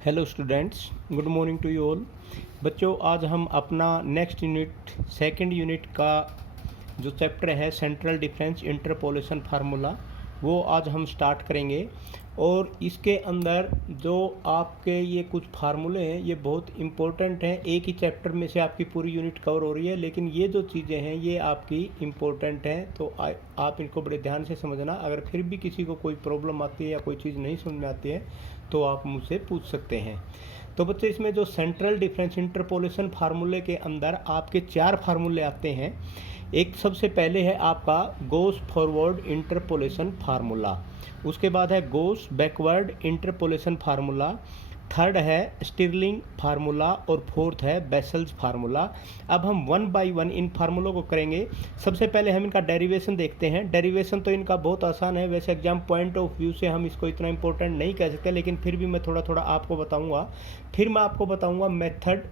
Hello students, good morning to you all. बच्चों, आज हम अपना नेक्स्ट यूनिट सेकंड यूनिट का जो चैप्टर है सेंट्रल डिफरेंस इंटरपोलेशन फार्मूला, वो आज हम स्टार्ट करेंगे। और इसके अंदर जो आपके ये कुछ फार्मूले हैं ये बहुत इम्पोर्टेंट हैं। एक ही चैप्टर में से आपकी पूरी यूनिट कवर हो रही है, लेकिन ये जो चीज़ें हैं ये आपकी इम्पोर्टेंट हैं, तो आप इनको बड़े ध्यान से समझना। अगर फिर भी किसी को कोई प्रॉब्लम आती है या कोई चीज़ नहीं समझ में आती है तो आप मुझसे पूछ सकते हैं। तो बच्चे, इसमें जो सेंट्रल डिफरेंस इंटरपोलेशन फार्मूले के अंदर आपके 4 फार्मूले आते हैं। एक सबसे पहले है आपका गोस फॉरवर्ड इंटरपोलेशन फार्मूला, उसके बाद है गोस बैकवर्ड इंटरपोलेशन फार्मूला, थर्ड है स्टिरलिंग फार्मूला और फोर्थ है बेसल्स फार्मूला। अब हम वन बाय वन इन फार्मूलों को करेंगे। सबसे पहले हम इनका डेरिवेशन देखते हैं। डेरिवेशन तो इनका बहुत आसान है, वैसे एग्जाम पॉइंट ऑफ व्यू से हम इसको इतना इंपॉर्टेंट नहीं कह सकते, लेकिन फिर भी मैं थोड़ा थोड़ा आपको बताऊंगा। फिर मैं आपको बताऊंगा मेथड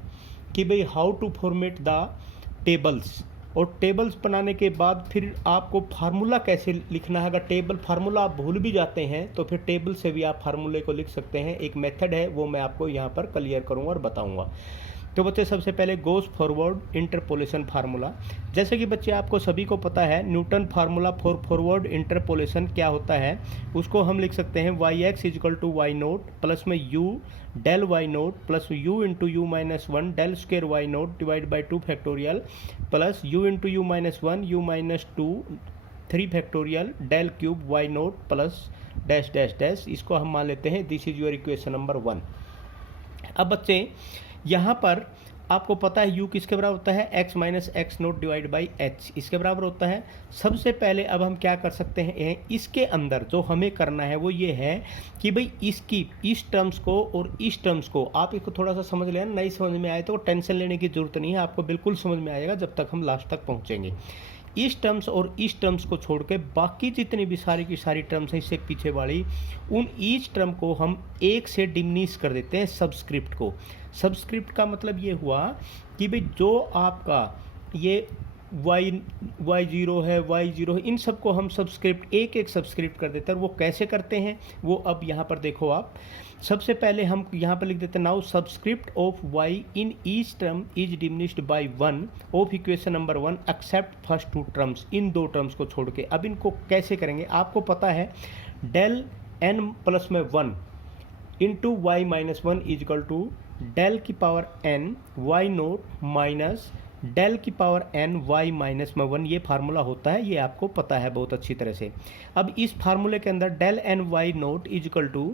कि भाई how to format the tables, और टेबल्स बनाने के बाद फिर आपको फार्मूला कैसे लिखना है। अगर टेबल फार्मूला आप भूल भी जाते हैं तो फिर टेबल से भी आप फार्मूले को लिख सकते हैं। एक मेथड है, वो मैं आपको यहाँ पर क्लियर करूँगा और बताऊँगा। तो बच्चे, सबसे पहले गोस फॉरवर्ड इंटरपोलेशन फार्मूला। जैसे कि बच्चे आपको सभी को पता है Newton formula for forward interpolation क्या होता है, उसको हम लिख सकते हैं y x is equal to y naught plus में u del y naught plus u into u minus one del square y naught divide by 2 factorial plus u into u minus one u minus 2 3 factorial del cube y naught plus dash dash dash. इसको हम मान लेते हैं this is your equation number 1। अब बच्चे, यहाँ पर आपको पता है u किसके बराबर होता है, x minus x note divide by h इसके बराबर होता है। सबसे पहले अब हम क्या कर सकते हैं, इसके अंदर जो हमें करना है वो ये है कि भाई इसकी इस टर्म्स को और इस टर्म्स को आप इसको थोड़ा सा समझ लेना। नहीं समझ में आए तो टेंशन लेने की जरूरत नहीं है, आपको बिल्कुल समझ में आएगा जब तक हम लास्ट तक पहुँचेंगे। इस टर्म्स और इस टर्म्स को छोड़ के बाकी जितनी भी सारी की सारी टर्म्स हैं इससे पीछे वाली, उन ईच टर्म को हम एक से डिमिनिश कर देते हैं सब्सक्रिप्ट को। सब्सक्रिप्ट का मतलब ये हुआ कि भाई जो आपका ये वाई जीरो है, वाई जीरो है, इन सबको हम सब्सक्रिप्ट एक एक सब्सक्रिप्ट कर देते हैं। और वो कैसे करते हैं वो अब यहाँ पर देखो आप। सबसे पहले हम यहाँ पर लिख देते हैं now subscript of y in each term is diminished by 1 of equation number 1 except first 2 terms, इन 2 टर्म्स को छोड़ के। अब इनको कैसे करेंगे, आपको पता है डेल एन प्लस में 1 into y minus 1 is equal to del की power n y naught minus del की पावर एन वाई माइनस में 1, ये फार्मूला होता है, ये आपको पता है बहुत अच्छी तरह से। अब इस फार्मूले के अंदर del n y naught is equal to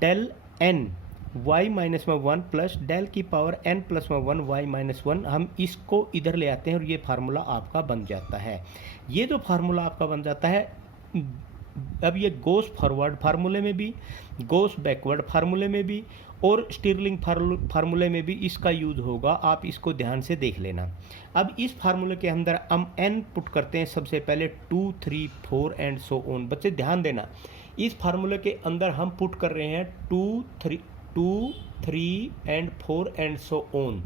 del n y minus में 1 प्लस डेल की पावर एन प्लस में 1 वाई माइनस 1, हम इसको इधर ले आते हैं और ये फार्मूला आपका बन जाता है। ये जो फार्मूला आपका बन जाता है, अब ये गोस फॉरवर्ड फार्मूले में भी, गोस बैकवर्ड फार्मूले में भी और स्टिरलिंग फार्मूले में भी इसका यूज होगा। आप इसको ध्यान से देख लेना। अब इस फार्मूले के अंदर हम n पुट करते हैं सबसे पहले 2 3 4 एंड सो ऑन। बच्चे ध्यान देना, इस फार्मूले के अंदर हम पुट कर रहे हैं 2 3 एंड 4 एंड सो ऑन।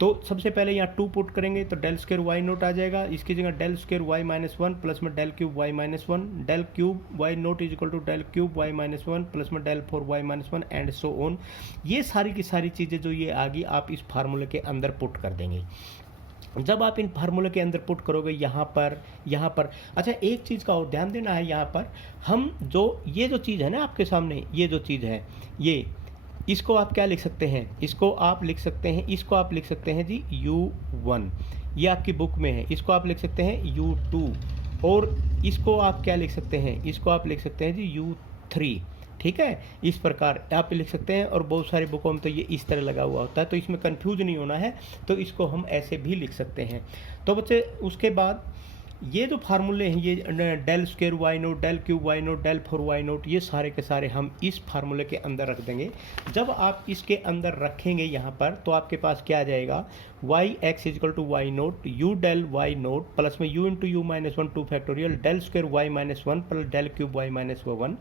तो सबसे पहले यहाँ 2 पुट करेंगे तो डेल स्क्वायर वाई नोट आ जाएगा, इसकी जगह del square y minus 1 plus में del cube y minus 1 del cube y naught is equal to del cube y minus 1 plus में del 4 y minus 1 and so on. ये सारी की सारी चीज़ें जो ये आ गई आप इस फार्मूले के अंदर पुट कर देंगे। जब आप इन फार्मूले के अंदर पुट करोगे यहाँ पर अच्छा, एक चीज़ का और ध्यान देना है। यहाँ पर हम जो ये जो चीज़ है ना आपके सामने, ये जो चीज़ है ये, इसको आप क्या लिख सकते हैं, इसको आप लिख सकते हैं, इसको आप लिख सकते हैं जी U1, ये आपकी बुक में है। इसको आप लिख सकते हैं U2 और इसको आप क्या लिख सकते हैं, इसको आप लिख सकते हैं जी U3। ठीक है, इस प्रकार आप लिख सकते हैं। और बहुत सारी बुकों में तो ये इस तरह लगा हुआ होता है, तो इसमें कंफ्यूज नहीं होना है, तो इसको हम ऐसे भी लिख सकते हैं। तो बच्चे, उसके बाद ये जो फार्मूले हैं, ये del square y naught del cube y naught del 4 y naught, ये सारे के सारे हम इस फार्मूले के अंदर रख देंगे। जब आप इसके अंदर रखेंगे यहाँ पर, तो आपके पास क्या आ जाएगा, y x is equal to y naught u del y naught plus में u into u minus 1 2 factorial del square y minus 1 plus del cube y minus 1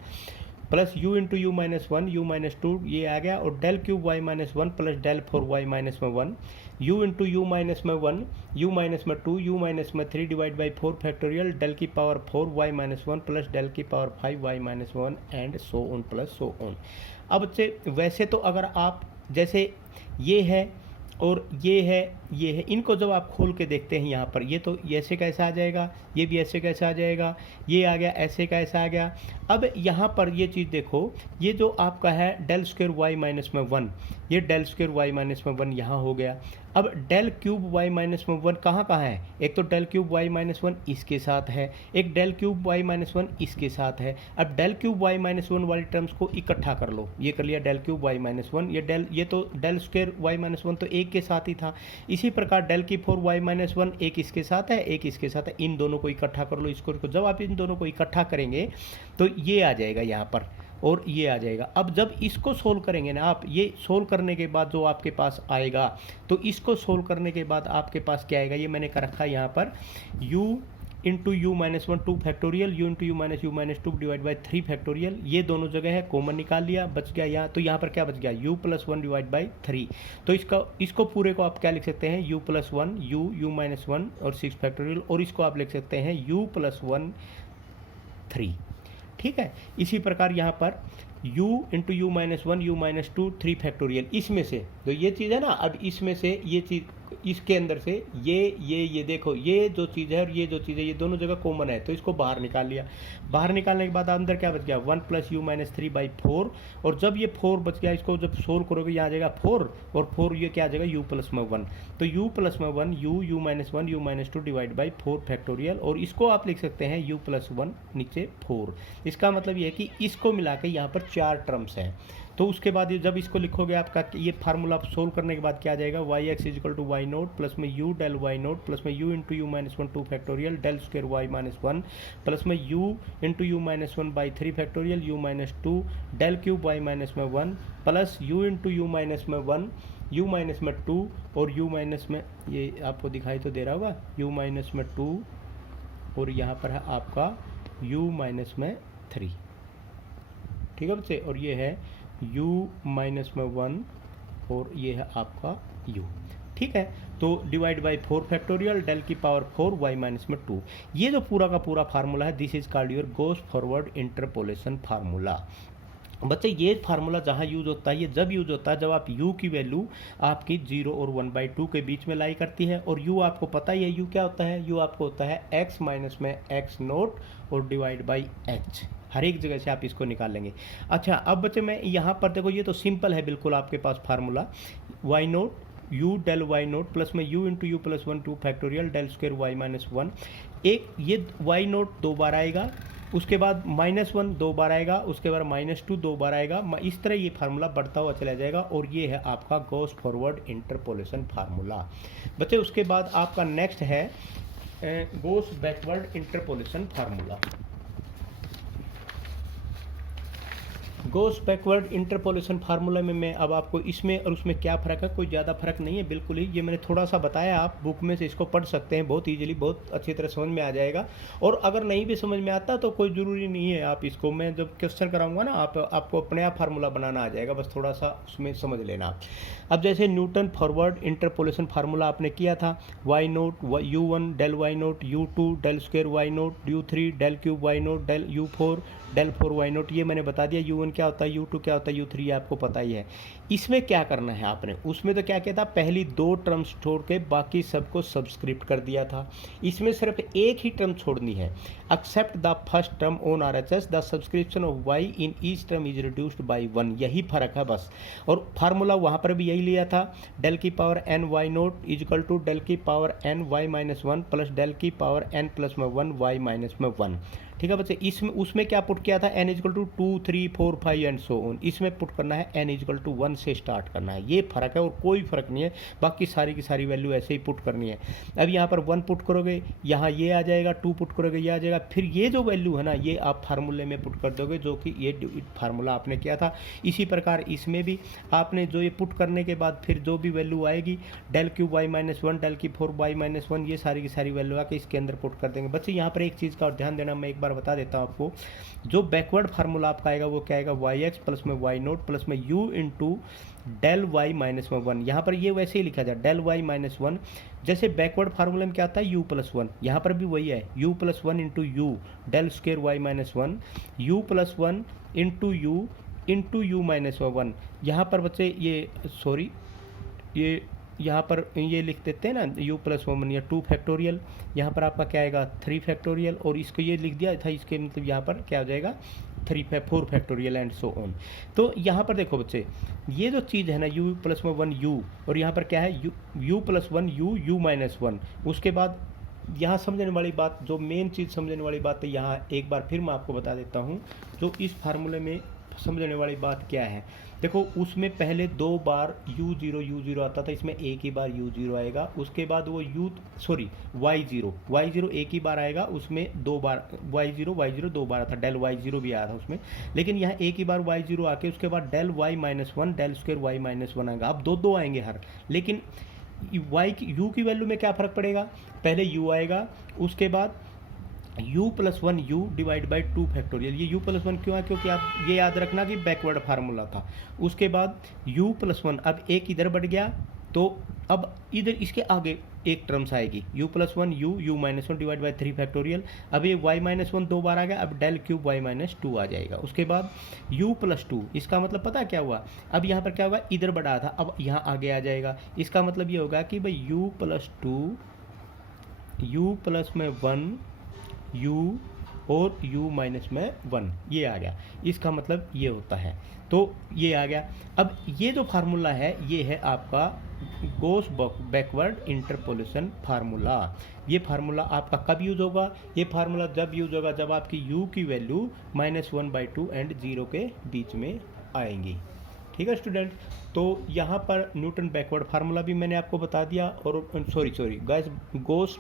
plus u into u minus 1 u minus 2, ये आ गया, और del cube y minus 1 plus del 4 y minus में 1 you into u minus में 1 u minus में 2 you minus में 3 divide by 4 factorial del की power 4 y minus 1 plus del की power 5 y minus 1 and so on plus so on. अब से वैसे तो अगर आप जैसे ये है और ये है, इनको जब आप खोल के देखते हैं यहाँ पर, ये तो ये ऐसे कैसा आ जाएगा, ये भी ऐसे कैसा आ जाएगा, ये आ गया ऐसे कैसा आ गया। अब यहाँ पर ये चीज़ देखो, ये जो आपका है डेल स्क्वायर वाई माइनस में 1, ये डेल स्क्वायर वाई माइनस में 1 यहाँ हो गया। अब डेल क्यूब वाई माइनस में 1 कहाँ कहाँ है, एक तो डेल क्यूब वाई माइनस 1 इसके साथ है, एक डेल क्यूब वाई माइनस 1 इसके साथ है। अब डेल क्यूब वाई माइनस 1 वाली टर्म्स को इकट्ठा कर लो, ये कर लिया डेल क्यूब वाई माइनस 1, ये तो डेल स्क्वायर वाई माइनस 1 तो एक के साथ ही था। इसी प्रकार डेल की 4 वाई माइनस 1 एक इसके साथ है, एक इसके साथ है, इन दोनों को इकट्ठा कर लो, इसको जब आप इन दोनों को इकट्ठा करेंगे तो ये आ जाएगा यहाँ पर और ये आ जाएगा। अब जब इसको सोल्व करेंगे ना आप, ये सोल्व करने के बाद जो आपके पास आएगा, तो इसको सोल्व करने के बाद आपके पास क्या आएगा, ये मैंने कर रखा है यहाँ पर u into u minus 1 2 factorial, you into u minus 2 by by 3 factorial, ये दोनों जगह है, कॉमन निकाल लिया, बच गया यहाँ। तो यहाँ पर क्या बच गया, u प्लस 1 डिवाइड बाई 3। तो इसको पूरे को आप क्या लिख सकते हैं, u प्लस 1 यू माइनस 1 और 6 फैक्टोरियल, और इसको आप लिख सकते हैं u प्लस 1 3। ठीक है, इसी प्रकार यहाँ पर u into u minus 1 u minus 2 3 factorial, इसमें से जो ये चीज़ है ना, अब इसमें से ये चीज़ इसके अंदर से ये देखो, ये जो चीज़ है और ये जो चीज़ है, ये दोनों जगह कॉमन है, तो इसको बाहर निकाल लिया। बाहर निकालने के बाद अंदर क्या बच गया, 1 प्लस यू माइनस 3 बाई 4, और जब ये 4 बच गया, इसको जब सोल्व करोगे यहाँ आ जाएगा 4, और 4 ये क्या आ जाएगा, u प्लस में 1। तो u प्लस में 1 u minus 1 u minus 2 by by 4 factorial, और इसको आप लिख सकते हैं u प्लस 1 नीचे 4। इसका मतलब ये है कि इसको मिला के यहाँ पर 4 टर्म्स हैं। तो उसके बाद ये जब इसको लिखोगे, आपका ये फार्मूला आप सोल्व करने के बाद क्या आ जाएगा, y x is equal to y naught plus में u del y naught plus में u into u minus 1 2 factorial del square y minus 1 plus में u into u minus 1 by 3 factorial u minus 2 del cube y minus में 1 plus u into u minus में 1 u minus में 2 और you minus में, ये आपको दिखाई तो दे रहा होगा, यू माइनस में 2 और यहाँ पर है आपका यू माइनस में 3। ठीक है बच्चे, और ये है u माइनस में 1 और ये है आपका u। ठीक है, तो डिवाइड बाई 4 फैक्टोरियल डेल की पावर 4 y माइनस में 2, ये जो पूरा का पूरा फार्मूला है, this is called your goes forward interpolation formula. बच्चे ये फार्मूला जहाँ यूज होता है, ये जब यूज होता है जब आप u की वैल्यू आपकी 0 और 1/2 के बीच में लाई करती है, और u आपको पता ही है u क्या होता है, u आपको होता है x माइनस में x नोट और डिवाइड बाई h, हर एक जगह से आप इसको निकाल लेंगे। अच्छा, अब बच्चे मैं यहाँ पर देखो, ये तो सिंपल है बिल्कुल आपके पास formula, y naught u del y naught plus में u into u plus 1 2 factorial del square y minus 1, एक ये वाई नोट 2 बार आएगा, उसके बाद -1 2 बार आएगा, उसके बाद -2 2 बार आएगा, इस तरह ये फार्मूला बढ़ता हुआ चला जाएगा, और ये है आपका गोस फॉरवर्ड इंटरपोलेशन फार्मूला। बच्चे उसके बाद आपका नेक्स्ट है गोस बैकवर्ड इंटरपोलेशन फार्मूला। गोस बैकवर्ड इंटरपोलेशन फार्मूला में मैं अब आपको इसमें और उसमें क्या फ़र्क है, कोई ज़्यादा फर्क नहीं है बिल्कुल ही, ये मैंने थोड़ा सा बताया, आप बुक में से इसको पढ़ सकते हैं, बहुत इजीली बहुत अच्छी तरह समझ में आ जाएगा। और अगर नहीं भी समझ में आता तो कोई ज़रूरी नहीं है, आप इसको मैं जब क्वेश्चन कराऊंगा ना, आपको अपने आप फार्मूला बनाना आ जाएगा, बस थोड़ा सा उसमें समझ लेना। अब जैसे न्यूटन फॉरवर्ड इंटरपोलेशन फार्मूला आपने किया था, y naught u1 del y naught u2 del square y naught u3 del cube y naught del u4 del 4 y naught, ये मैंने बता दिया। u1 क्या होता है, u2 क्या होता है, u3 आपको पता ही है। इसमें क्या करना है आपने, उसमें तो क्या किया था, पहली 2 टर्म्स छोड़ के बाकी सबको सब्सक्रिप्ट कर दिया था। इसमें सिर्फ एक ही टर्म छोड़नी है, except the first term on RHS the subscription of y in each term is reduced by 1, यही फर्क है बस। और फार्मूला वहाँ पर भी यही लिया था, डेल की power n y naught is equal to del की power n y minus 1 plus del की पावर n प्लस में 1 वाई माइनस में 1। ठीक है बच्चे, इसमें उसमें क्या पुट किया था, n is equal to 2 3 4 5 and so on, इसमें पुट करना है n इजकल टू 1 से स्टार्ट करना है, ये फर्क है और कोई फर्क नहीं है, बाकी सारी की सारी वैल्यू ऐसे ही पुट करनी है। अब यहाँ पर 1 पुट करोगे, यहाँ ये आ जाएगा, 2 पुट करोगे ये आ जाएगा, फिर ये जो वैल्यू है ना ये आप फार्मूले में पुट कर दोगे, जो कि ये फार्मूला आपने किया था। इसी प्रकार इसमें भी आपने जो ये पुट करने के बाद फिर जो भी वैल्यू आएगी, del cube y minus 1 del की 4 वाई माइनस 1, ये सारी की सारी वैल्यू आके इसके अंदर पुट कर देंगे। बच्चे यहाँ पर एक चीज़ का और ध्यान देना, मैं एक बार बता देता हूँ आपको, जो बैकवर्ड फार्मूला आपका आएगा वो क्या आएगा, वाई एक्स प्लस में वाई नोट प्लस में u into del y minus में 1, यहाँ पर ये वैसे ही लिखा जाए डेल वाई माइनस 1, जैसे बैकवर्ड फार्मूला में क्या आता है यू प्लस 1, यहाँ पर भी वही है u plus 1 into u del square y minus 1, u plus 1 into u into u minus 1, यहाँ पर बच्चे ये सॉरी ये यहाँ पर ये लिख देते हैं ना u प्लस 1 या 2 फैक्टोरियल, यहाँ पर आपका क्या आएगा 3 फैक्टोरियल, और इसको ये लिख दिया था, इसके मतलब यहाँ पर क्या हो जाएगा 4 फैक्टोरियल एंड सो ऑन। तो यहाँ पर देखो बच्चे, ये जो चीज़ है ना u प्लस 1 u, और यहाँ पर क्या है u प्लस 1 u माइनस 1। उसके बाद यहाँ समझने वाली बात, जो मेन चीज़ समझने वाली बात है, यहाँ एक बार फिर मैं आपको बता देता हूँ जो इस फार्मूले में समझने वाली बात क्या है। देखो उसमें पहले 2 बार u0 आता था, इसमें एक ही बार u0 आएगा। उसके बाद वो y0 एक ही बार आएगा, उसमें 2 बार y0 2 बार आता, डेल y0 भी आया था उसमें, लेकिन यहाँ एक ही बार y0 आके उसके बाद del y minus 1 del square y minus 1 आएगा। अब दो आएंगे हर, लेकिन u की वैल्यू में क्या फ़र्क पड़ेगा, पहले u आएगा, उसके बाद u plus 1 u divide by 2 factorial. ये u प्लस 1 क्यों है, क्योंकि आप ये याद रखना कि बैकवर्ड फार्मूला था। उसके बाद u प्लस 1, अब एक इधर बढ़ गया, तो अब इधर इसके आगे एक टर्म्स आएगी u plus 1 u minus 1 divide by 3 factorial. अब ये y माइनस 1 2 बार आ गया, अब डेल क्यूब y माइनस 2 आ जाएगा। उसके बाद u प्लस 2, इसका मतलब पता क्या हुआ, अब यहाँ पर क्या होगा, इधर बढ़ा था, अब यहाँ आगे आ जाएगा। इसका मतलब ये होगा कि भाई u प्लस 2 u प्लस में 1 u और u माइनस में 1, ये आ गया। इसका मतलब ये होता है, तो ये आ गया। अब ये जो फार्मूला है ये है आपका गोस बैकवर्ड इंटरपोलेशन फार्मूला। ये फार्मूला आपका कब यूज होगा, ये फार्मूला जब यूज होगा जब आपकी u की वैल्यू -1/2 एंड 0 के बीच में आएंगी। ठीक है स्टूडेंट, तो यहाँ पर न्यूटन बैकवर्ड फार्मूला भी मैंने आपको बता दिया, और sorry guys, Gauss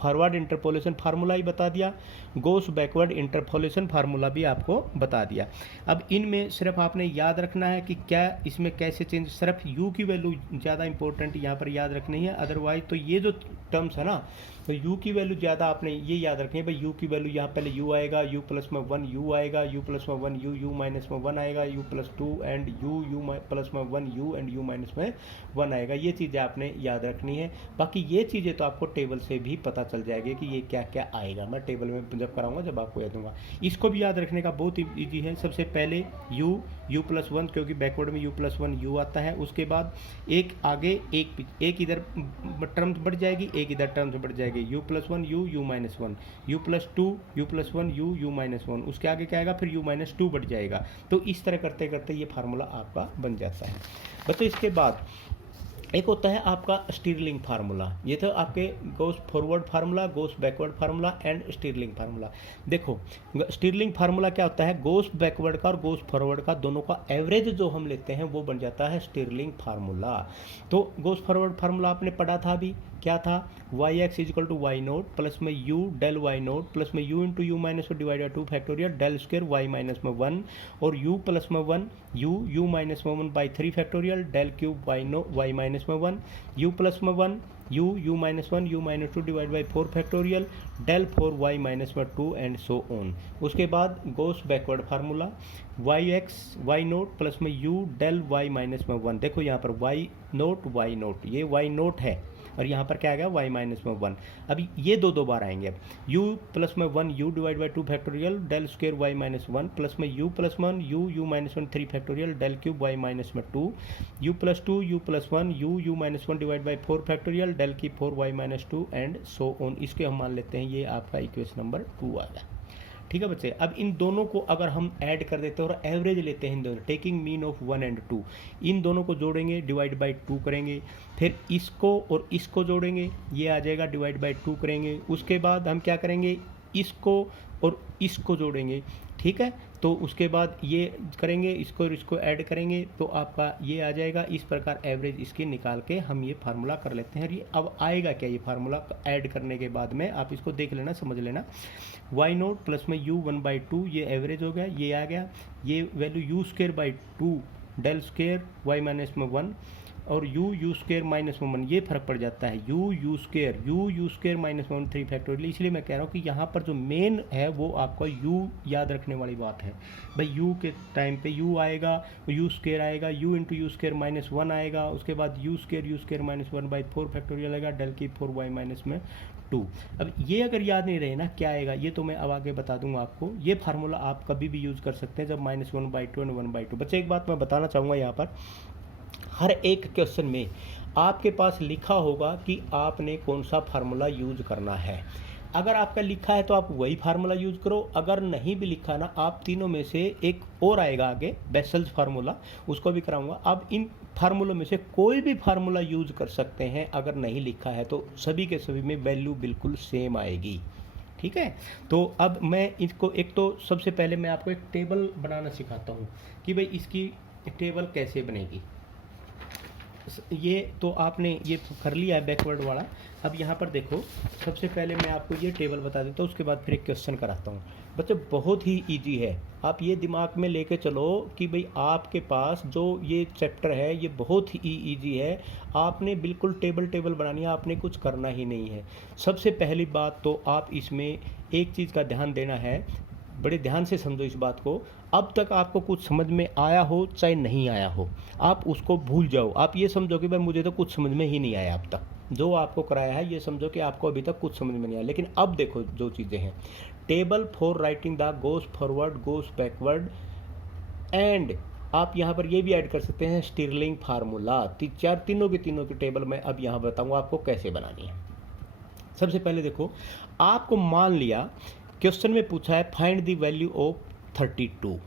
forward interpolation formula ही बता दिया, गोस बैकवर्ड इंटरपोलेशन फार्मूला भी आपको बता दिया। अब इनमें सिर्फ आपने याद रखना है कि क्या इसमें कैसे चेंज, सिर्फ u की वैल्यू ज़्यादा इंपॉर्टेंट यहाँ पर याद रखनी है, अदरवाइज तो ये जो टर्म्स है ना, तो u की वैल्यू ज़्यादा आपने ये याद रखनी है। भाई u की वैल्यू यहाँ पहले u आएगा, u प्लस में 1 u आएगा, u प्लस में 1 u माइनस में 1 आएगा, u plus 2 and u plus में 1 u एंड u माइनस में 1 आएगा। ये चीज़ें आपने याद रखनी है। बाकी ये चीज़ें तो आपको टेबल से भी पता चल जाएगी कि ये क्या क्या आएगा, मैं टेबल में जब कराऊंगा जब आपको याद दूंगा। इसको भी याद रखने का बहुत ईजी है। सबसे पहले u प्लस 1, क्योंकि बैकवर्ड में u प्लस 1 u आता है। उसके बाद एक आगे एक इधर टर्म्स बढ़ जाएगी, एक इधर टर्म्स बढ़ जाएगी, u plus 1 u minus 1, u plus 2 u plus 1 u minus 1, उसके आगे क्या आएगा, फिर u माइनस 2 बढ़ जाएगा। तो इस तरह करते करते ये फार्मूला आपका बन जाता है बच्चों। इसके बाद एक होता है आपका स्टिरलिंग फार्मूला। ये तो आपके गोस forward formula, goes backward formula and sterling formula. देखो स्टिरलिंग फार्मूला क्या होता है, गोस बैकवर्ड का और गोस फॉरवर्ड का दोनों का एवरेज जो हम लेते हैं वो बन जाता है स्टिरलिंग फार्मूला। तो गोस फॉरवर्ड फार्मूला आपने पढ़ा था अभी, क्या था, yx is equal to y naught plus में u del y naught plus में u इंटू यू माइनस में divided 2 factorial del square y minus में 1 और u प्लस में 1 u माइनस में 1 by 3 factorial del cube y minus में 1 u plus में 1 u minus 1 u minus 2 by by 4 factorial del 4y minus में 2 and so on. उसके बाद Gauss backward formula y naught plus में u del y minus में 1। देखो यहाँ पर y नोट ये y नोट है और यहाँ पर क्या आएगा y माइनस में 1। अभी ये दो बार आएंगे। अब u प्लस में 1 u divide by 2 factorial del square y minus 1 plus में u plus 1 u minus 1 3 factorial del cube y minus में 2 u plus 2 u plus 1 u minus 1 divide by 4 factorial del की 4y minus 2 and so on. इसके हम मान लेते हैं ये आपका इक्वेशन नंबर 2 आ गया। ठीक है बच्चे, अब इन दोनों को अगर हम ऐड कर देते हैं और एवरेज लेते हैं इन दोनों, टेकिंग मीन ऑफ 1 एंड 2, इन दोनों को जोड़ेंगे डिवाइड बाई 2 करेंगे, फिर इसको और इसको जोड़ेंगे, ये आ जाएगा डिवाइड बाई 2 करेंगे। उसके बाद हम क्या करेंगे, इसको और इसको जोड़ेंगे। ठीक है, तो उसके बाद ये करेंगे, इसको और इसको ऐड करेंगे तो आपका ये आ जाएगा। इस प्रकार एवरेज इसकी निकाल के हम ये फार्मूला कर लेते हैं। ये अब आएगा क्या, ये फार्मूला ऐड करने के बाद में आप इसको देख लेना, समझ लेना। y नोट प्लस में u 1/2 ये एवरेज हो गया, ये आ गया। ये value u square by 2 del square y minus में 1 और u स्क्वायर माइनस 1 ये फर्क पड़ जाता है। u square minus 1 3 factorial. इसलिए मैं कह रहा हूँ कि यहाँ पर जो मेन है वो आपका u याद रखने वाली बात है। भाई u के टाइम पे u आएगा, u स्क्वायर आएगा, u into you square minus 1 आएगा। उसके बाद u square minus 1 by 4 factorial आएगा डेल की 4y माइनस में टू। अब ये अगर याद नहीं रहे ना क्या आएगा, ये तो मैं अब आगे बता दूंगा आपको। ये फार्मूला आप कभी भी यूज़ कर सकते हैं जब -1/2 एंड 1/2। बच्चे एक बात मैं बताना चाहूँगा यहाँ पर, हर एक क्वेश्चन में आपके पास लिखा होगा कि आपने कौन सा फार्मूला यूज करना है। अगर आपका लिखा है तो आप वही फार्मूला यूज करो, अगर नहीं भी लिखा ना, आप तीनों में से एक और आएगा आगे बेसल्स फार्मूला, उसको भी कराऊंगा। आप इन फार्मूलों में से कोई भी फार्मूला यूज कर सकते हैं, अगर नहीं लिखा है तो सभी के सभी में वैल्यू बिल्कुल सेम आएगी। ठीक है, तो अब मैं इसको एक तो सबसे पहले मैं आपको एक टेबल बनाना सिखाता हूँ कि भाई इसकी टेबल कैसे बनेगी। ये तो आपने ये कर लिया है बैकवर्ड वाला। अब यहाँ पर देखो, सबसे पहले मैं आपको ये टेबल बता देता हूँ, उसके बाद फिर एक क्वेश्चन कराता हूँ। बच्चों बहुत ही इजी है, आप ये दिमाग में लेके चलो कि भाई आपके पास जो ये चैप्टर है ये बहुत ही इजी है। आपने बिल्कुल टेबल बनानी है, आपने कुछ करना ही नहीं है। सबसे पहली बात तो आप इसमें एक चीज़ का ध्यान देना है, बड़े ध्यान से समझो इस बात को। अब तक आपको कुछ समझ में आया हो चाहे नहीं आया हो, आप उसको भूल जाओ। आप ये समझो कि भाई मुझे तो कुछ समझ में ही नहीं आया अब तक, जो आपको कराया है ये समझो कि आपको अभी तक कुछ समझ में नहीं आया। लेकिन अब देखो जो चीज़ें हैं, table for writing the goes forward goes backward and आप यहाँ पर ये भी ऐड कर सकते हैं स्टिरलिंग फार्मूला। तीनों की टेबल मैं अब यहाँ बताऊँगा आपको कैसे बनानी है। सबसे पहले देखो, आपको मान लिया क्वेश्चन में पूछा है फाइंड द वैल्यू ऑफ 32।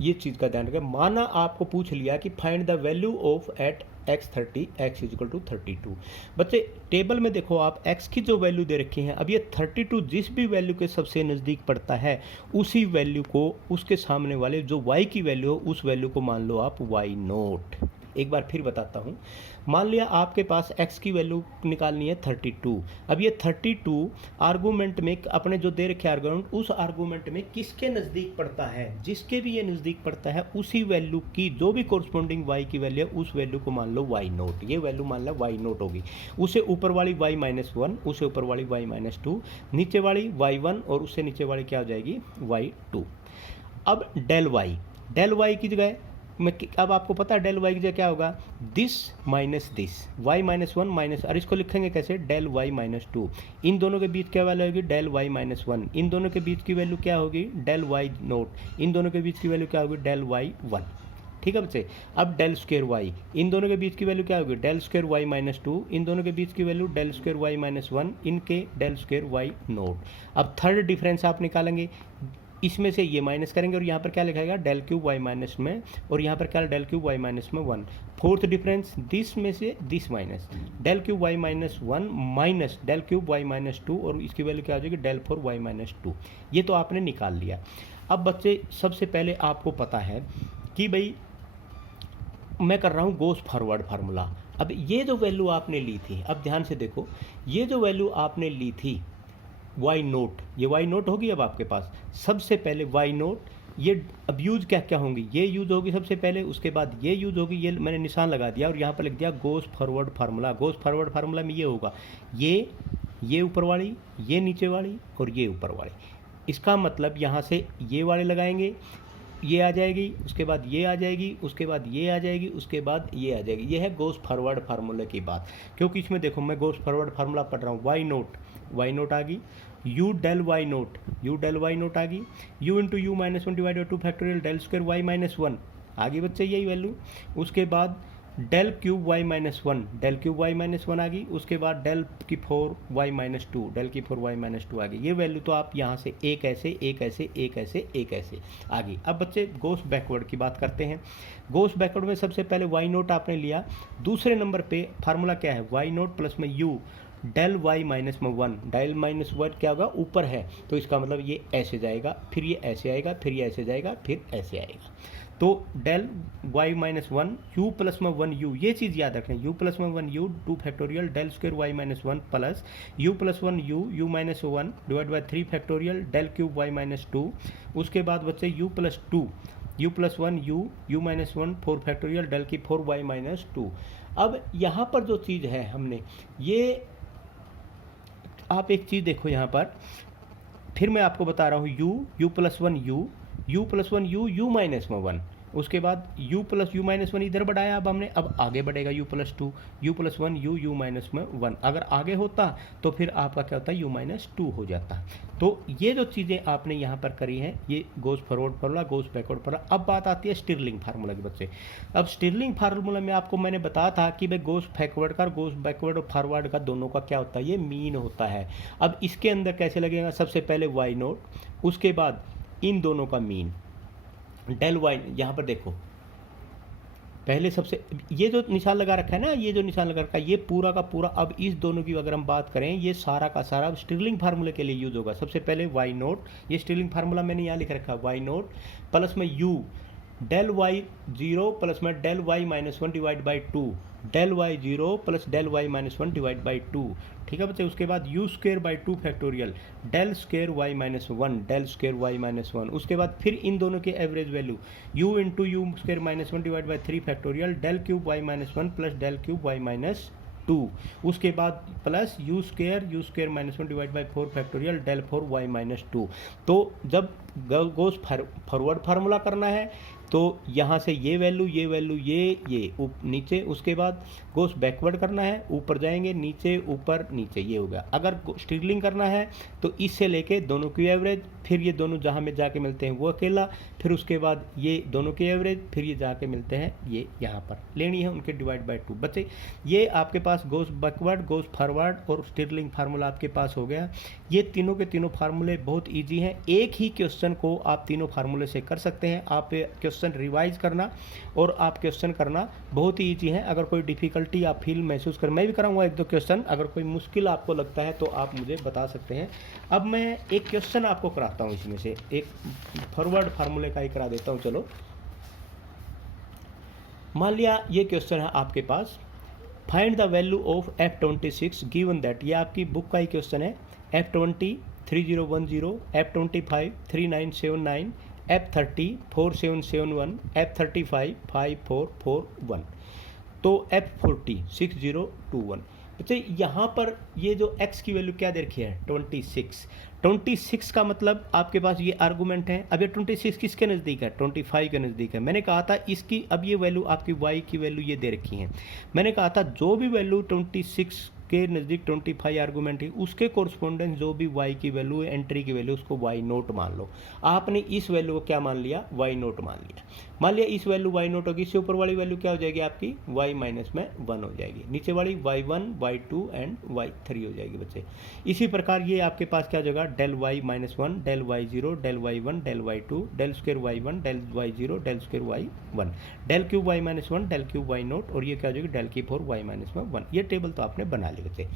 ये चीज़ का ध्यान रखें, माना आपको पूछ लिया कि find the value of at x30 x is equal to 32। बच्चे टेबल में देखो आप x की जो वैल्यू दे रखी है, अब ये 32 जिस भी वैल्यू के सबसे नज़दीक पड़ता है उसी वैल्यू को उसके सामने वाले जो y की वैल्यू हो उस वैल्यू को मान लो आप y0। एक बार फिर बताता हूँ, मान लिया आपके पास x की वैल्यू निकालनी है 32। अब ये 32 आर्गूमेंट में अपने जो दे रखे आर्गूमेंट, उस आर्गूमेंट में किसके नज़दीक पड़ता है, जिसके भी ये नज़दीक पड़ता है उसी वैल्यू की जो भी कोरस्पॉन्डिंग y की वैल्यू है उस वैल्यू को मान लो y0। ये वैल्यू मान लो y0 होगी, उसे ऊपर वाली y-1, उसे ऊपर वाली y-2, नीचे वाली y1 और उससे नीचे वाली क्या हो जाएगी y2। अब डेल y की जगह अब आपको पता है डेल वाई की जगह क्या होगा, this minus this, y-1 minus, और इसको लिखेंगे कैसे, डेल y-2। इन दोनों के बीच क्या वैल्यू होगी, डेल y-1। इन दोनों के बीच की वैल्यू क्या होगी, डेल y0। इन दोनों के बीच की वैल्यू क्या होगी, डेल y1। ठीक है बच्चे। अब डेल स्क्वायर y, इन दोनों के बीच की वैल्यू क्या होगी, डेल स्क्वायर y-2। इन दोनों के बीच की वैल्यू डेल स्क्वायर y-1, इनके डेल स्क्वायर y0। अब थर्ड डिफरेंस आप निकालेंगे, इसमें से ये माइनस करेंगे और यहाँ पर क्या लिखाएगा, डेल क्यूब वाई माइनस में, और यहाँ पर क्या डेल क्यूब वाई माइनस में 1। फोर्थ डिफरेंस, दिस में से this minus, del cube y minus 1 minus del cube y minus 2, और इसकी वैल्यू क्या हो जाएगी, डेल 4 वाई माइनस 2। ये तो आपने निकाल लिया। अब बच्चे सबसे पहले आपको पता है कि भाई मैं कर रहा हूँ गोस फॉरवर्ड फार्मूला। अब ये जो वैल्यू आपने ली थी, अब ध्यान से देखो, ये जो वैल्यू आपने ली थी y0, ये y0 होगी अब आपके पास। सबसे पहले y0, ये अब यूज क्या क्या होंगी, ये यूज होगी सबसे पहले, उसके बाद ये यूज होगी, ये मैंने निशान लगा दिया और यहाँ पर लिख दिया गोस फॉरवर्ड फार्मूला। गोस फॉरवर्ड फार्मूला में ये होगा, ये ऊपर वाली, ये नीचे वाली और ये ऊपर वाली। इसका मतलब यहाँ से ये वाले लगाएंगे, ये आ जाएगी, उसके बाद ये आ जाएगी, उसके बाद ये आ जाएगी, उसके बाद ये आ जाएगी। ये है गोस फॉरवर्ड फार्मूले की बात। क्योंकि इसमें देखो मैं गोस फॉरवर्ड फार्मूला पढ़ रहा हूँ, y0 आ गई, u डेल y0 आ गई, u into u minus 1 divided 2 factorial del square y-1 आ गई बच्चे यही वैल्यू। उसके बाद डेल क्यूब y-1 आ गई, उसके बाद डेल की 4 y-2, डेल की 4 y-2 आ गई। ये वैल्यू तो आप यहाँ से एक ऐसे आ गई। अब बच्चे गोस बैकवर्ड की बात करते हैं। गोस बैकवर्ड में सबसे पहले y0 आपने लिया, दूसरे नंबर पे फार्मूला क्या है, y0 प्लस में u डेल y-1, डेल -1 क्या होगा, ऊपर है, तो इसका मतलब ये ऐसे जाएगा, फिर ये ऐसे आएगा, फिर ये ऐसे जाएगा, फिर ऐसे आएगा। तो डेल y-1 u प्लस में 1u, ये चीज़ याद रखें, u प्लस में 1u 2 factorial del square y-1 plus u plus 1u u-1 divide by 3 factorial del cube y-2। उसके बाद बच्चे u plus 2 u plus 1u u-1 4 factorial del की 4 y-2। अब यहाँ पर जो चीज़ है हमने ये, आप एक चीज़ देखो यहाँ पर, फिर मैं आपको बता रहा हूँ u plus 1u u plus 1u u-1, उसके बाद u plus you minus one इधर बढ़ाया अब हमने, अब आगे बढ़ेगा u plus two, you plus one u minus में वन, अगर आगे होता तो फिर आपका क्या होता है u माइनस टू हो जाता। तो ये जो चीज़ें आपने यहाँ पर करी हैं ये goes forward formula, goes backward formula. अब बात आती है स्टिरलिंग फार्मूला के बच्चे। अब स्टिरलिंग फार्मूला में आपको मैंने बताया था कि भाई गोज़ बैकवर्ड का, गोज़ बैकवर्ड और फॉरवर्ड का दोनों का क्या होता है, ये मीन होता है। अब इसके अंदर कैसे लगेगा, सबसे पहले वाई नोट, उसके बाद इन दोनों का मीन डेल वाई। यहाँ पर देखो पहले सबसे ये जो निशान लगा रखा है ना, ये जो निशान लगा रखा है ये पूरा का पूरा, अब इस दोनों की अगर हम बात करें ये सारा का सारा स्टिरलिंग फार्मूले के लिए यूज होगा। सबसे पहले वाई नोट, ये स्टिरलिंग फार्मूला मैंने यहाँ लिख रखा है, वाई नोट प्लस में u del y zero plus में del y minus one divide by two, del y zero plus del y minus one divide by two. ठीक है बच्चे, उसके बाद u square by two factorial del square y minus one, del square y minus one. उसके बाद फिर इन दोनों के average value you into u square minus one divide by three factorial del cube y minus one plus del cube y minus two. उसके बाद plus u square minus one divide by four factorial del four y minus two. तो जब goes forward formula करना है तो यहाँ से ये वैल्यू ये नीचे, उसके बाद गोज़ बैकवर्ड करना है, ऊपर जाएंगे नीचे ऊपर नीचे, ये हो गया। अगर स्टिरलिंग करना है तो इससे लेके दोनों की एवरेज, फिर ये दोनों जहाँ में जाके मिलते हैं वो अकेला, फिर उसके बाद ये दोनों की एवरेज, फिर ये जाके मिलते हैं ये यहाँ पर लेनी है उनके डिवाइड बाई टू। बच्चे ये आपके पास गोज़ बैकवर्ड, गोज़ फॉरवर्ड और स्टिरलिंग फार्मूला आपके पास हो गया। ये तीनों के तीनों फार्मूले बहुत ईजी हैं, एक ही क्वेश्चन को आप तीनों फार्मूले से कर सकते हैं। आप क्वेश्चन रिवाइज करना और आप क्वेश्चन करना बहुत ही ईजी है। अगर कोई डिफ़िकल्टी आप फील महसूस कर, मैं भी कराऊंगा एक दो क्वेश्चन, अगर कोई मुश्किल आपको लगता है तो आप मुझे बता सकते हैं। अब मैं एक क्वेश्चन आपको कराता हूँ, इसमें से एक फॉरवर्ड फार्मूले का ही करा देता हूँ। चलो मान लिया ये क्वेश्चन है आपके पास, find the value of F26 given that, ये आपकी बुक का ही क्वेश्चन है। F20 3010, F25 3979, F30 4771, F35 5441, तो F40 6021। अच्छा यहाँ पर ये जो x की वैल्यू क्या दे रखी है 26 का मतलब आपके पास ये आर्गूमेंट है। अब ये 26 किसके नज़दीक है, 25 के नज़दीक है। मैंने कहा था इसकी, अब ये वैल्यू आपकी y की वैल्यू ये दे रखी है। मैंने कहा था जो भी वैल्यू 26 के नज़दीक 25 आर्गूमेंट है उसके कोरस्पोंडेंस जो भी y की वैल्यू है, एंट्री की वैल्यू, उसको y नोट मान लो। आपने इस वैल्यू को क्या मान लिया, y नोट मान लिया। मान लिया इस वैल्यू y नोट होगी, इससे ऊपर वाली वैल्यू क्या हो जाएगी आपकी y माइनस में 1 हो जाएगी, नीचे वाली y1 y2 एंड y3 हो जाएगी बच्चे। इसी प्रकार ये आपके पास क्या हो जाएगा, del y minus one, del y0, del y1, del y2, del square y1, del y0, del square y1, del cube y minus one, del cube y naught, और ये क्या हो जाएगी डेल की 4 y माइनस में 1। ये टेबल तो आपने बना लिया बच्चे।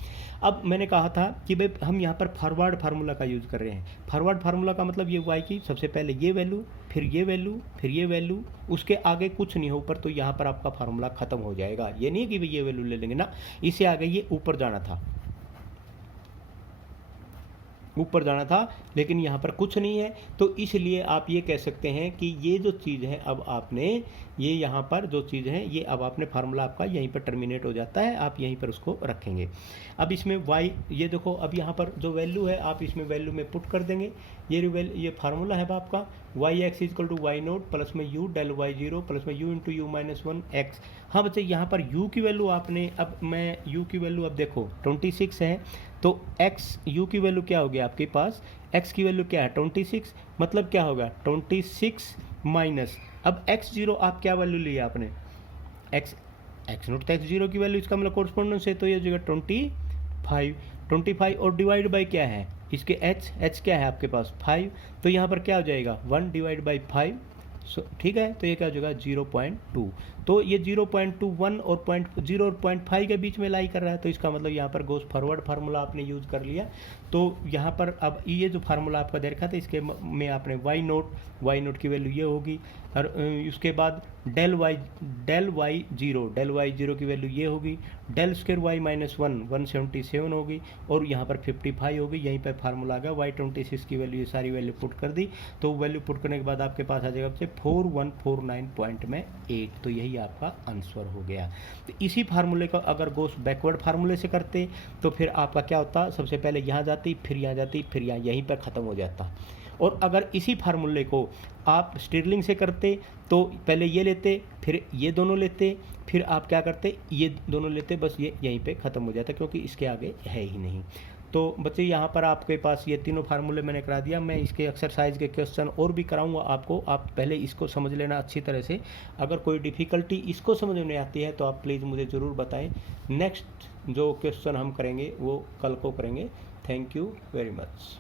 अब मैंने कहा था कि भाई हम यहाँ पर फॉरवर्ड फार्मूला का यूज़ कर रहे हैं। फॉरवर्ड फार्मूला का मतलब ये y की सबसे पहले ये वैल्यू, फिर ये वैल्यू, फिर ये वैल्यू, उसके आगे कुछ नहीं हो ऊपर, तो यहाँ पर आपका फार्मूला खत्म हो जाएगा। ये नहीं कि भाई ये वैल्यू ले लेंगे ना, इससे आगे ये ऊपर जाना था, ऊपर जाना था, लेकिन यहाँ पर कुछ नहीं है। तो इसलिए आप ये कह सकते हैं कि ये जो चीज़ है अब आपने ये यहाँ पर जो चीज़ है ये अब आपने फार्मूला आपका यहीं पर टर्मिनेट हो जाता है, आप यहीं पर उसको रखेंगे। अब इसमें y, ये देखो अब यहाँ पर जो वैल्यू है आप इसमें वैल्यू में पुट कर देंगे। ये फार्मूला है आपका y(x) equal to y naught plus में u डेल y0 प्लस में u into u minus one x। हाँ बच्चे यहाँ पर u की वैल्यू आपने, अब मैं u की वैल्यू अब देखो 26 है, तो x u की वैल्यू क्या होगी आपके पास, x की वैल्यू क्या है 26, मतलब क्या होगा 26 माइनस, अब x0 आप क्या वैल्यू ली आपने, x नोट तो x0 की वैल्यू, इसका मतलब कोरस्पोंडेंस है, तो ये जगह 25 और डिवाइड बाई क्या है इसके h क्या है आपके पास 5, तो यहाँ पर क्या हो जाएगा 1 डिवाइड बाई 5। ठीक है, तो ये क्या हो जाएगा 0.2। तो ये 0.21 और 0 और 0.5 के बीच में लाई कर रहा है, तो इसका मतलब यहाँ पर गोज़ फॉरवर्ड फार्मूला आपने यूज़ कर लिया। तो यहाँ पर अब ये जो फार्मूला आपका दे रखा था इसके में आपने y नोट की वैल्यू ये होगी, और उसके बाद डेल y0 की वैल्यू ये होगी, डेल स्क्वेयर y माइनस 177 होगी, और यहाँ पर 55 होगी। यहीं पर फार्मूला आ गया y26 की वैल्यू, ये सारी वैल्यू पुट कर दी। तो वैल्यू पुट करने के बाद आपके पास आ जाएगा आपसे 4149.8, तो यही आपका आंसर हो गया। तो इसी फार्मूले का अगर गोज़ बैकवर्ड फार्मूले से करते तो फिर आपका क्या होता, सबसे पहले यहाँ जाती, फिर यहाँ जाती, फिर यहाँ यहीं पर ख़त्म हो जाता। और अगर इसी फार्मूले को आप स्टिरलिंग से करते तो पहले ये लेते, फिर ये दोनों लेते, फिर आप क्या करते, ये दोनों लेते, बस ये यहीं पे ख़त्म हो जाता, क्योंकि इसके आगे है ही नहीं। तो बच्चे यहाँ पर आपके पास ये तीनों फार्मूले मैंने करा दिया। मैं इसके एक्सरसाइज के क्वेश्चन और भी कराऊंगा आपको, आप पहले इसको समझ लेना अच्छी तरह से। अगर कोई डिफ़िकल्टी इसको समझ में आती है तो आप प्लीज़ मुझे ज़रूर बताएं। नेक्स्ट जो क्वेश्चन हम करेंगे वो कल को करेंगे। Thank you very much.